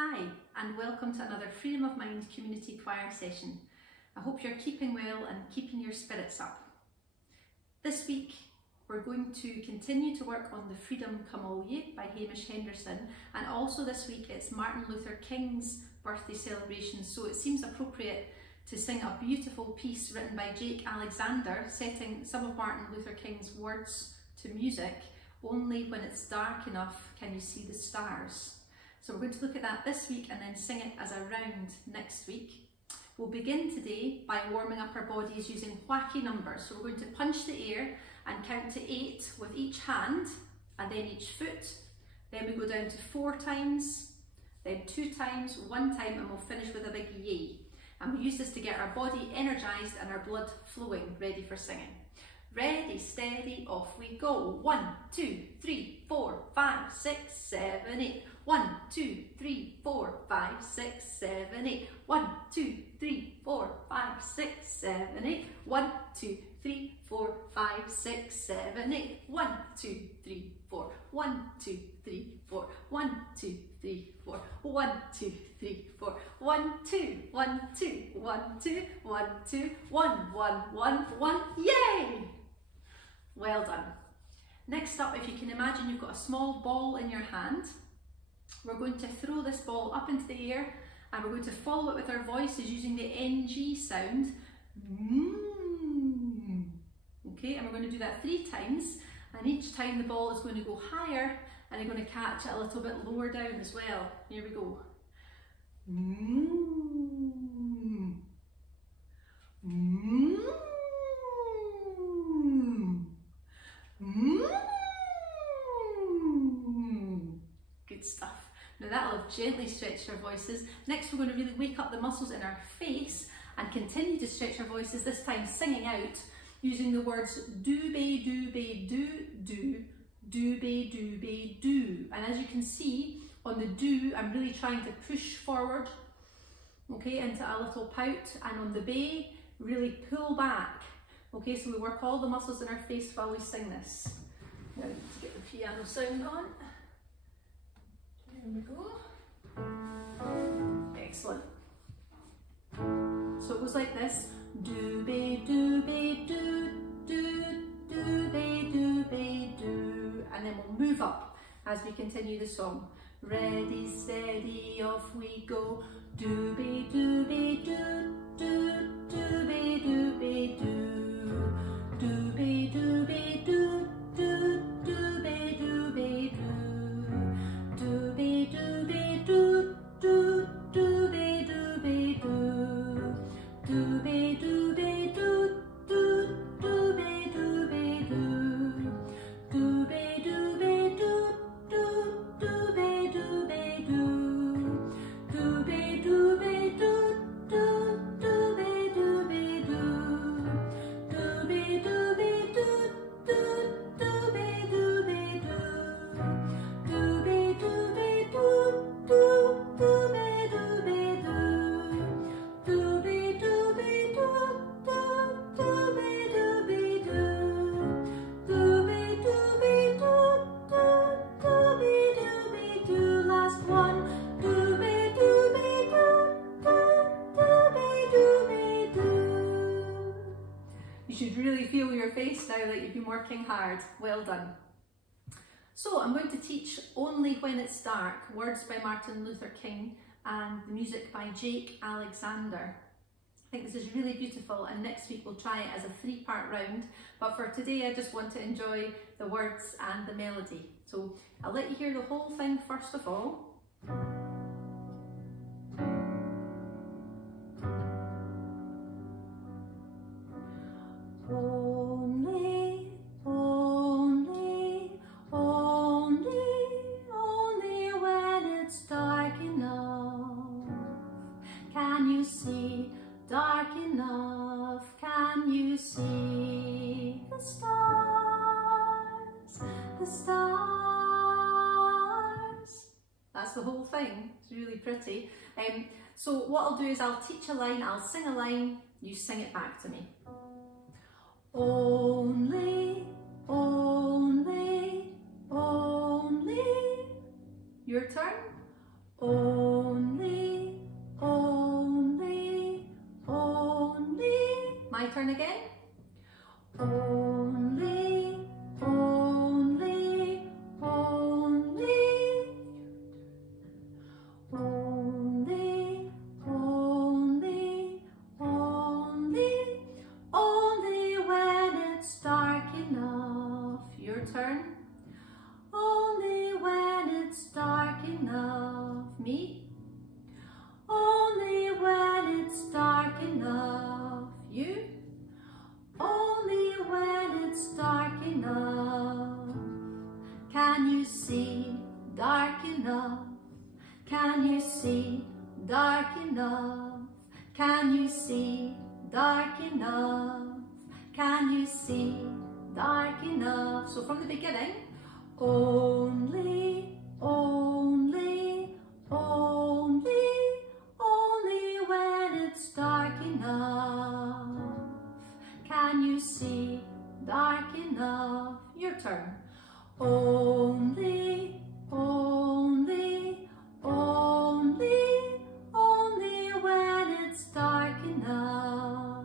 Hi, and welcome to another Freedom of Mind community choir session. I hope you're keeping well and keeping your spirits up. This week we're going to continue to work on the Freedom Come All Ye by Hamish Henderson, and also this week it's Martin Luther King's birthday celebration, so it seems appropriate to sing a beautiful piece written by Jake Alexander, setting some of Martin Luther King's words to music. Only when it's dark enough can you see the stars. So we're going to look at that this week and then sing it as a round next week. We'll begin today by warming up our bodies using wacky numbers. So we're going to punch the air and count to 8 with each hand and then each foot. Then we go down to 4 times, then 2 times, 1 time, and we'll finish with a big yay. And we use this to get our body energised and our blood flowing, ready for singing. Ready, steady, off we go. 1, 2, 3, 4, 5, 6, 7, 8. 1, 2, 3, 4, 5, 6, 7, 8. 1, 2, 3, 4, 5, 6, 7, 8. 1, 2, 3, 4, 5, 6, 7, 8. 1, 2, 3, 4. 1, 2, 3, 4. 1, 2, 3, 4. 1, 2, 3, 4. 1, 2, 1, 2, 1, 2, 1, 2, 1, 1, 1, 1. Yay! Well done. Next up, if you can imagine you've got a small ball in your hand, we're going to throw this ball up into the air and we're going to follow it with our voices using the NG sound. Okay, and we're going to do that 3 times, and each time the ball is going to go higher and you're going to catch it a little bit lower down as well. Here we go. Good stuff. Now that'll have gently stretched our voices. Next we're going to really wake up the muscles in our face and continue to stretch our voices, this time singing out using the words do be do be do do do be do be do. And as you can see on the do, I'm really trying to push forward, okay, into a little pout, and on the be, really pull back. Okay, so we work all the muscles in our face while we sing this. Now let's get the piano sound on. There we go. Excellent. So it goes like this. Do be do be do do do be do be do, and then we'll move up as we continue the song. Ready, steady, off we go. Do be do be do do do be do be do do be do be do do do be do be do do be do be do do do be do be do do be do be do do do be do be do do be do be do do do be do be do do be do be do do do be do be do do be do be do do do be do be do do be do be do do do be do be do do be do be do do do be do be do do be do be do do do be do be do. Last one. Do be do be do do do be do be do. You should really feel your face now that you've been working hard. Well done. So I'm going to teach Only When It's Dark, words by Martin Luther King and the music by Jake Alexander. I think this is really beautiful, and next week we'll try it as a 3-part round, but for today I just want to enjoy the words and the melody. So I'll let you hear the whole thing first of all. Only, only, only, only when it's dark enough can you see, dark enough can you see the stars, the stars. That's the whole thing. It's really pretty. So what I'll do is I'll teach a line, I'll sing a line, you sing it back to me. Only, only, only. Your turn. Only. turn again. Only, only, only. Only, only, only, only when it's dark enough. Your turn. Only when it's dark enough. Me. Only when it's dark enough. You. Only when it's dark enough. Can you see dark enough? Can you see dark enough? Can you see dark enough? Can you see dark enough? So from the beginning, only, only, only, only when it's dark enough. Can you see dark enough? Your turn. Only, only, only, only when it's dark enough.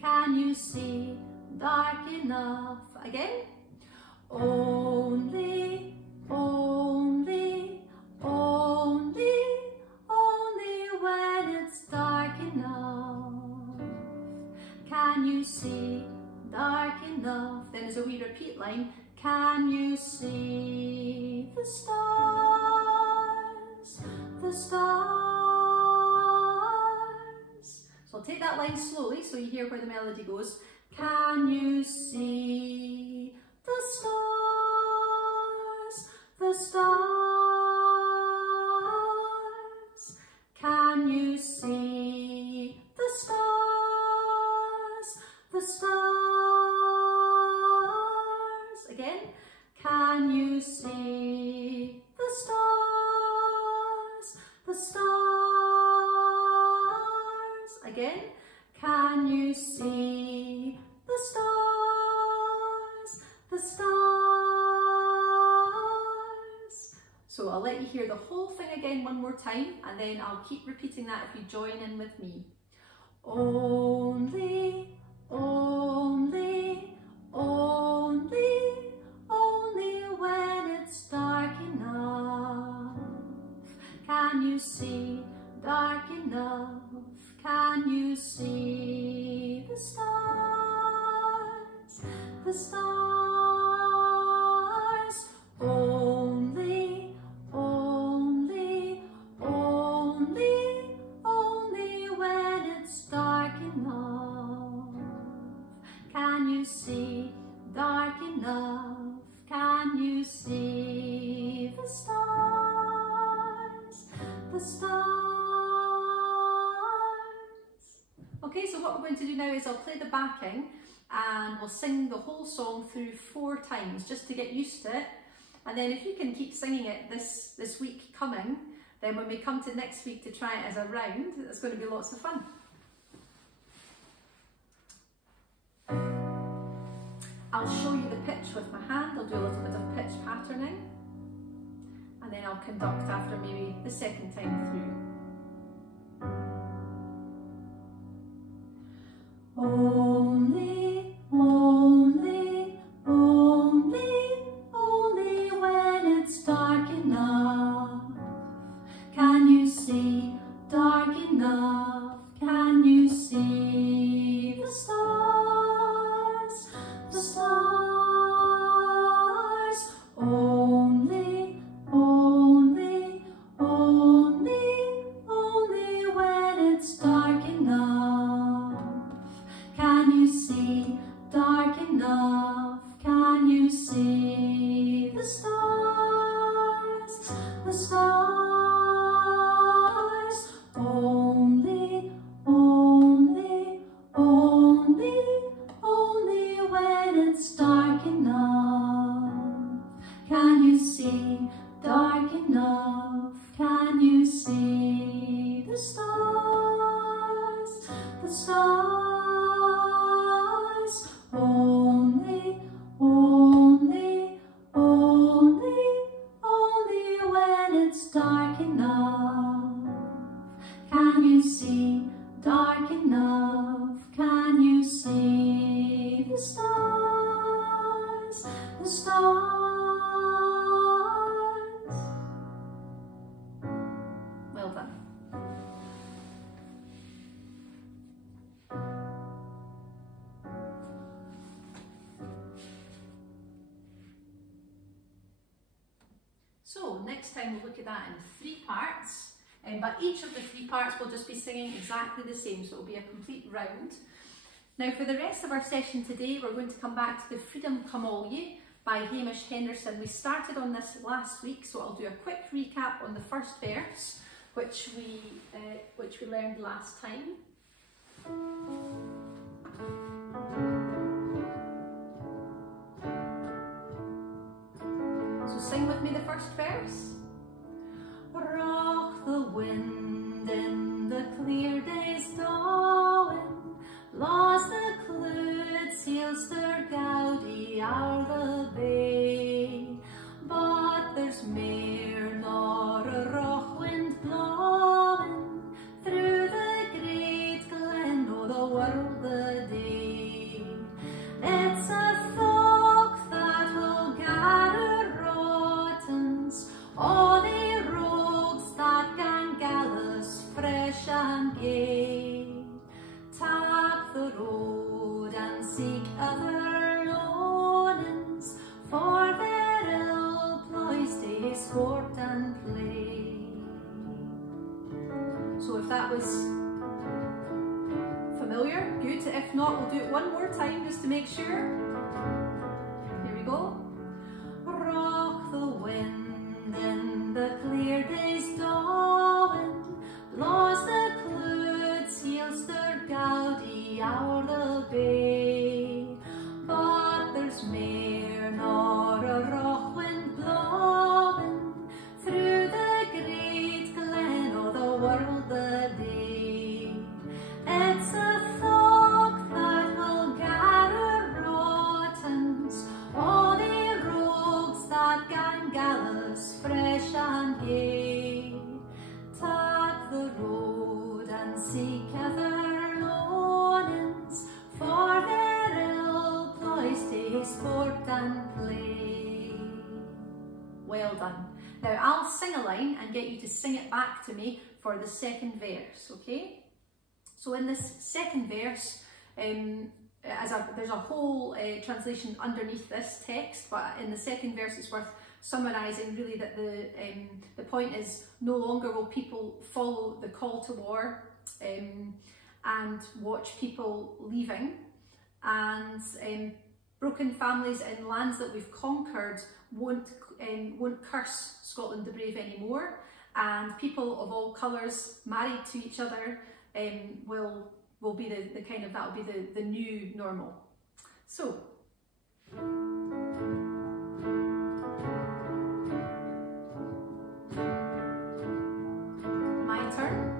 Can you see dark enough? Again. Only, only, only, only when it's dark enough. Can you see dark enough? Then there's a wee repeat line. Can you see the stars? The stars. So I'll take that line slowly so you hear where the melody goes. Can you see the stars? The stars. Can you see the stars? The stars. Again. Can you see the stars? The stars. Again. Can you see the stars? The stars. So I'll let you hear the whole thing again one more time, and then I'll keep repeating that if you join in with me. Only, only, only, only when it's dark enough. Can you see dark enough? Can you see the stars? The stars. Only, only, only, only when it's dark enough. Can you see dark enough? Can you see the stars? The stars. Okay, so what we're going to do now is I'll play the backing and we'll sing the whole song through 4 times just to get used to it. And then if you can keep singing it this week coming, then when we come to next week to try it as a round, it's going to be lots of fun. I'll show you the pitch with my hand. I'll do a little bit of pitch patterning. And then I'll conduct after maybe the second time through. Only, only, only, only when it's dark enough. Can you see dark enough? Can you see the stars? The stars. Only, only, only, only when it's dark enough. Can you see dark enough? Can you see the stars? The stars. Only, only, only, only when it's dark enough. Can you see dark enough? Can you see the stars? The stars. Only, only, only, only when it's dark enough. Can you see dark enough? Can you see the stars, the stars? Well done. So next time we'll look at that in 3 parts, but each of the 3 parts will just be singing exactly the same, so it'll be a complete round. Now for the rest of our session today, we're going to come back to the Freedom Come All Ye by Hamish Henderson. We started on this last week, so I'll do a quick recap on the first verse, which we learned last time. So sing with me the first verse. Roch the wind in the clear day's dawin, Blaws the cloods, heelster-gowdie o'er the bay. But there's mair nor a roch wind blawin through the great glen o' the warld the day. It's a thocht that will gather rottans, all the rogues that can gallus fresh and gay. Tap the road and seek other loanins, for their ill ploys to sport and play. So if that was familiar, good. If not, we'll do it one more time just to make sure. Here we go. Roch the wind in the clear day's dawin, Blaws the cloods, heelster-gowdie o'er the bay. But there's mair nor a roch wind blawin through the great glen o' the warld the day. It's a thocht that will gather rottans, all the rogues that can gallus fresh and gay. Take the road and seek other loanins, for their ill ploys to sport and play. Well done. Now I'll sing a line and get you to sing it back to me for the second verse, okay? So in this second verse, there's a whole translation underneath this text, but in the second verse it's worth summarising really that the point is no longer will people follow the call to war and watch people leaving, and broken families in lands that we've conquered won't curse Scotland the Brave anymore, and people of all colours married to each other will be the kind of, that'll be the new normal. So my turn.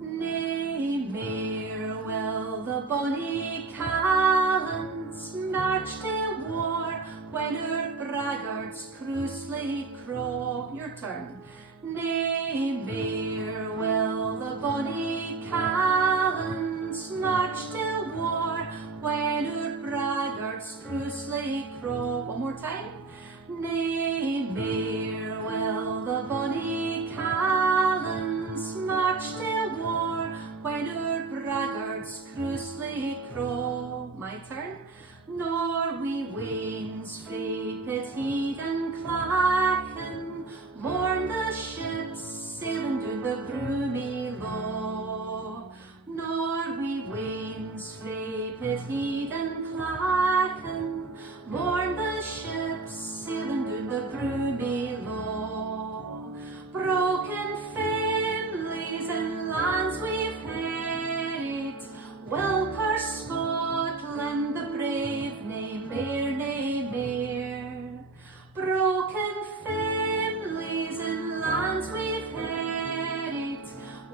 Nay, mair will the bonny callants march to war when our braggarts cruisely craw. Your turn. Nay, mair will the bonny callants march to war when our braggarts cruisely craw. One more time. Nay, mair will the bonny callants march to war when our braggarts cruisely craw. My turn. Nor we wains frae Pithead and Clachan mourn the ships sailing down the broomy law. Nor we wains frae Pithead and Clachan mourn the ships sailing down the broomy law. Broken families and lands we've herited, will curse Scotland the brave, nay mair, nay mair. Broken families and lands we've herited,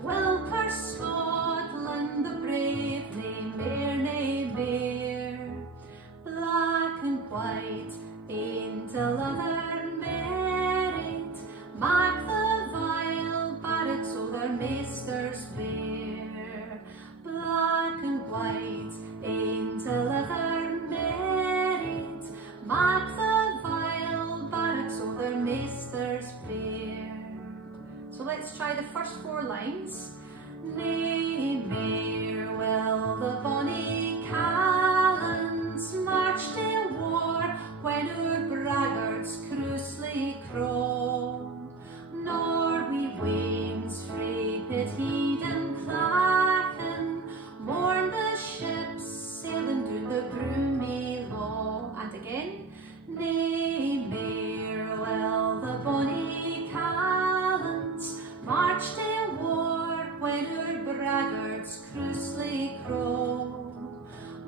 will curse Scotland the brave, nay mair, nay mair. Black and white ain't a leather merit, mark the vile barracks o' their maesters bear. let's try the first 4 lines. Nay, mair, well the bonny callans marched to war when our braggarts cruisely crawl, nor we wains frae Pithead and Clachan mourn the ships sailing down the broomy law. And again, nay, mair, well the bonny callans marched to war when our braggarts cruisely crawl,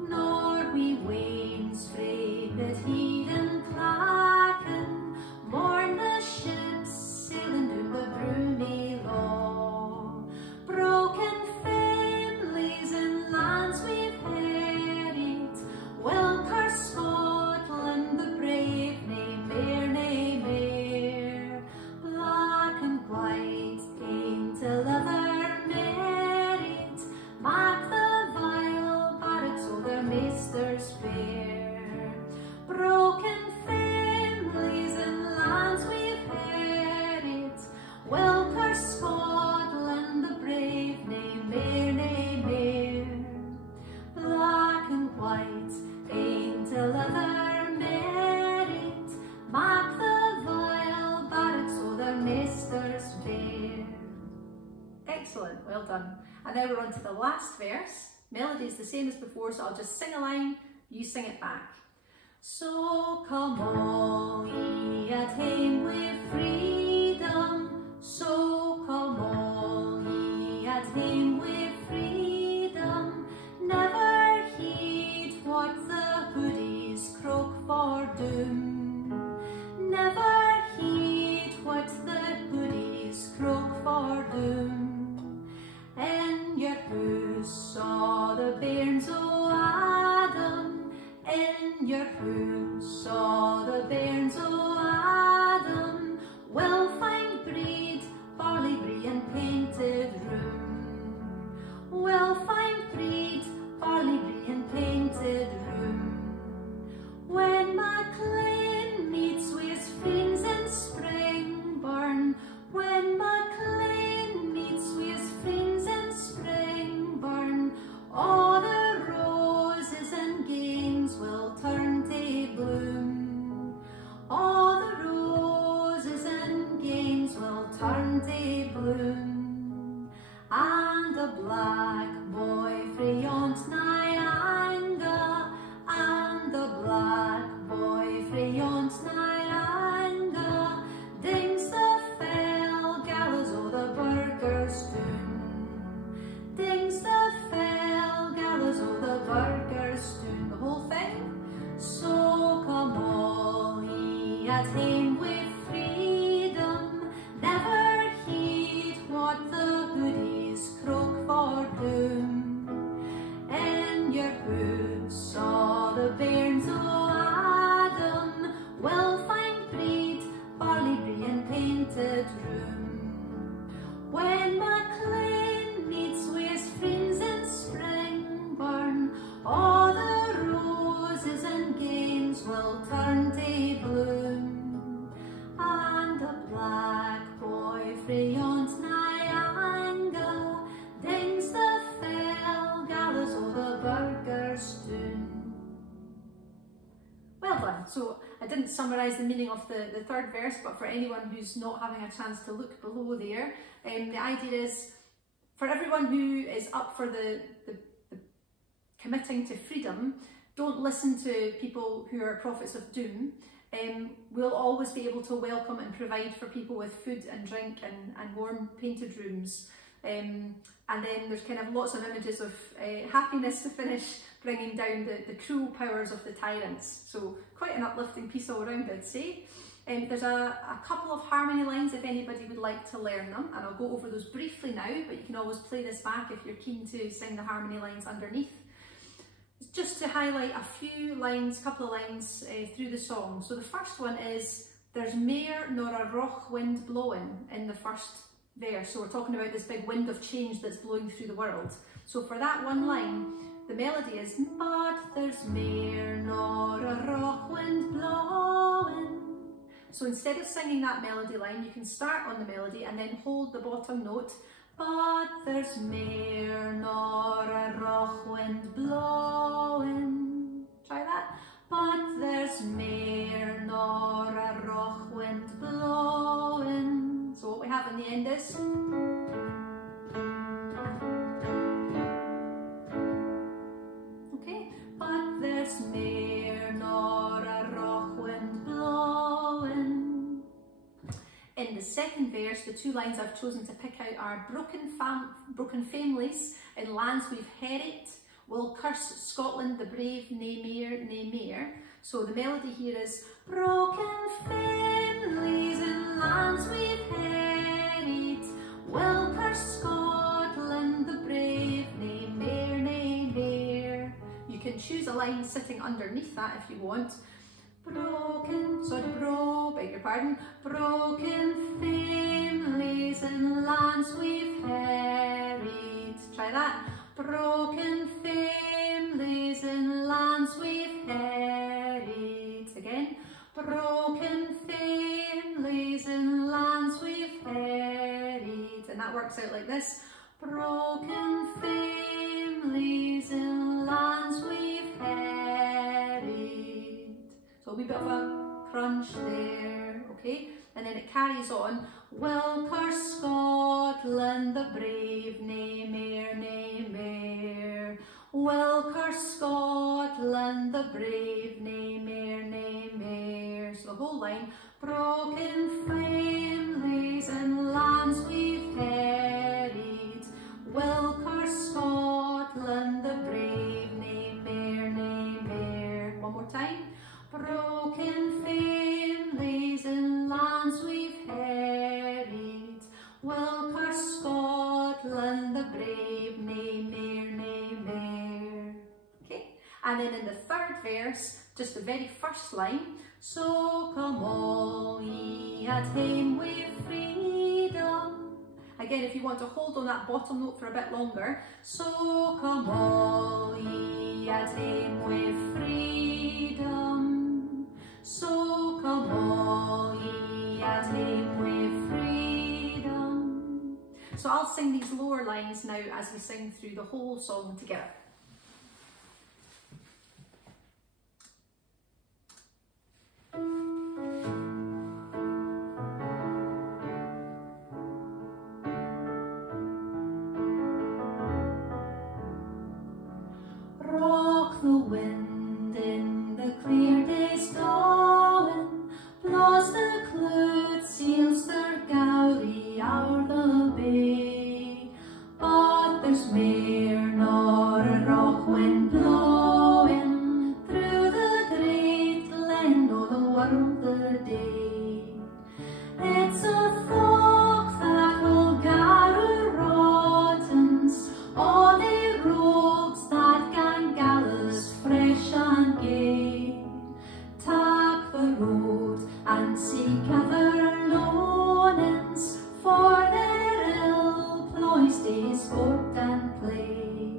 nor we wains frae Pithead and Clachan mourn the ships sailing down the broomy law. Broken families and lands we've harried, welcome Scotland the brave, nay mair, nay mair. Black and white painted leather merit, mark the vile barracks o' their maesters bear. Broken families and lands we've harried, welcome Scotland the brave, nay mair, nay mair. Black and white painted leather merit, mark the vile barracks o' their maesters bear. Excellent, well done. And now we're on to the last verse. Melody is the same as before, so I'll just sing a line, you sing it back. So come all ye at hame with freedom, so come all ye at hame with freedom, never heed what the hoodies croak for doom, never heed what the hoodies croak for doom. In your house saw the bairns o' Adam, in your house saw the bairns o' Adam, well find breed, barley brie and painted room, well find breed, barley brie and painted room. When MacLean meets with his friends in Springburn, when MacLean meets with his friends in Springburn, all the roses and gains will turn to bloom, all the roses and gains will turn to bloom. And a black boy frae yont Nianga, and a black boy frae yont Nianga, dings the fell gallus o' the burgers doon, dings the fell gallus o' the burgers doon. The whole thing. So come all ye at hame with freedom, never heed what the hoodies croak for doom. In your house saw the bairns o' Adam, well find breed, barley brie and painted room. When MacLean meets with his friends in Springburn, all the roses and gains will turn to bloom. And a black boy frae yont Nianga, dings the fell gallus o' the burgers doon. Well done. So I didn't summarise the meaning of the third verse, but for anyone who's not having a chance to look below there, the idea is for everyone who is up for the committing to freedom, don't listen to people who are prophets of doom. We'll always be able to welcome and provide for people with food and drink and warm painted rooms. And then there's kind of lots of images of happiness to finish, bringing down the cruel powers of the tyrants. So quite an uplifting piece all around, I'd say. There's a couple of harmony lines if anybody would like to learn them, and I'll go over those briefly now, but you can always play this back if you're keen to sing the harmony lines underneath. Just to highlight a few lines, couple of lines through the song. So the first one is, there's mair nor a Roch wind blowin in the first verse. So we're talking about this big wind of change that's blowing through the world. So for that one line, the melody is, but there's mair nor a Roch wind blowin. So instead of singing that melody line, you can start on the melody and then hold the bottom note. But there's mair nor a roch wind blawin. Try that. But there's mair nor a roch wind blawin. So what we have in the end is okay. But there's mair nor a roch wind blawin. In the second verse, the two lines I've chosen to pick out are broken families in lands we've herried will curse Scotland the brave, nae mair. So the melody here is broken families in lands we've herried will curse Scotland the brave, nae mair. You can choose a line sitting underneath that if you want. Broken families in lands we've herried. Try that. Broken families in lands we've herried. Again. Broken families in lands we've herried. And that works out like this. Broken families in lands we've herried. So a wee bit of a crunch there, okay? And then it carries on. Will curse Scotland the brave, nae mair. Will curse Scotland the brave, nae mair. So the whole line. Broken families and lands we've herried will curse Scotland the brave, nae mair. One more time. Broken families and lands we've herried will curse Scotland the brave, nae mair. Okay, and then in the third verse, just the very first line. So come all ye at hame with freedom. Again, if you want to hold on that bottom note for a bit longer. So come all ye at hame with freedom. So come all ye at hame with freedom. So I'll sing these lower lines now as we sing through the whole song together. Roch the wind in the clear day's dawin, Blaws the cloods, heelster-gowdie o'er the bay. But there's mair nor a roch wind blawin through the great glen o' the warld the day. It's a thocht that will gather rottans o' the rogues that gang gallus fresh and gay. Tak the road and seek other loanins for their ill ploys to sport and play.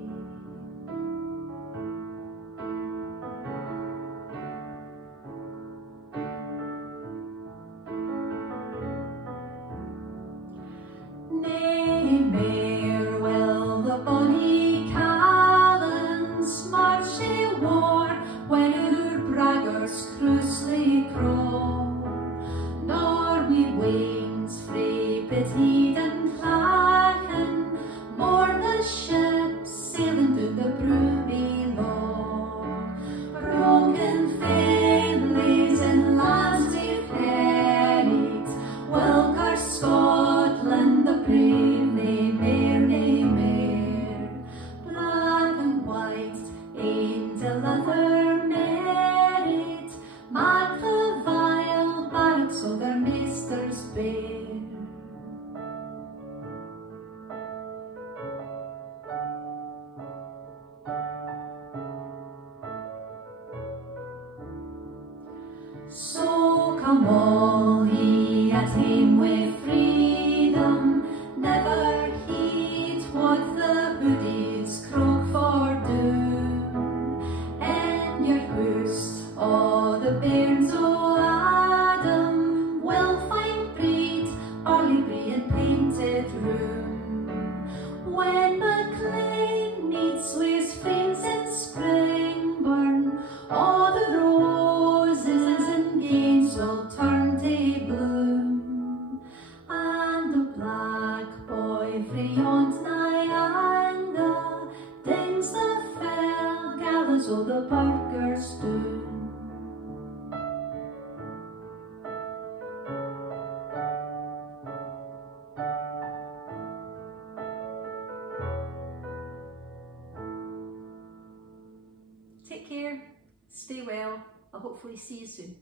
Nae mair will the bonny callans march to war when our braggers cruisely crawl, nor we wains frae Pitted and Clachan mourn the ships sailing through the broomy law. Broken families and lands we've herried will curse Scotland the brave, nae mair. Black and white ain't a leather merit, mak the vile barracks o' their maisters bear. it room. When MacLean meets with fiends in Springburn, all the roses and gains will turn to bloom. And the black boy frae yond Nianga dings the fell gallus o' the burgers doon. Take care, stay well, I'll hopefully see you soon.